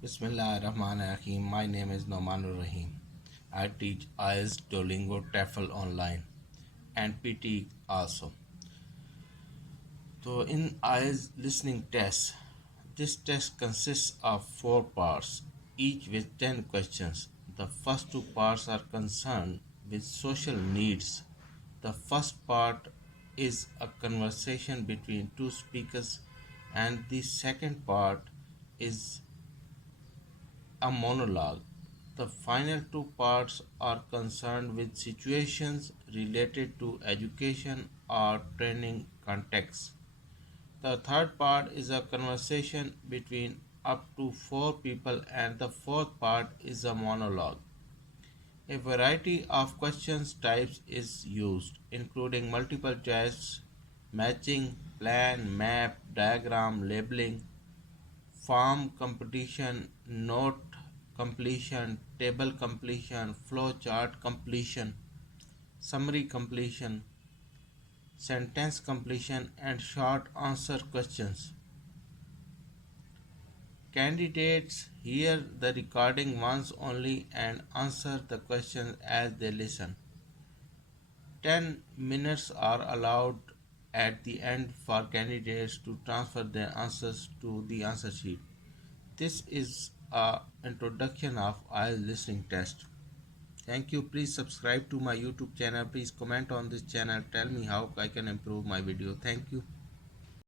Bismillahirrahmanirrahim. My name is Nomanur Rahim. I teach IELTS, Duolingo, TEFL online, and PT also. So, in IELTS listening test, this test consists of four parts, each with 10 questions. The first two parts are concerned with social needs. The first part is a conversation between two speakers, and the second part is a monologue. The final two parts are concerned with situations related to education or training context. The third part is a conversation between up to four people, and the fourth part is a monologue. A variety of questions types is used, including multiple choice, matching, plan, map, diagram, labeling, farm completion, note completion, table completion, flowchart completion, summary completion, sentence completion, and short answer questions. Candidates hear the recording once only and answer the questions as they listen. 10 minutes are allowed at the end for candidates to transfer their answers to the answer sheet. This is a introduction of IELTS listening test. Thank you. Please subscribe to my YouTube channel. Please comment on this channel. Tell me how I can improve my video. Thank you.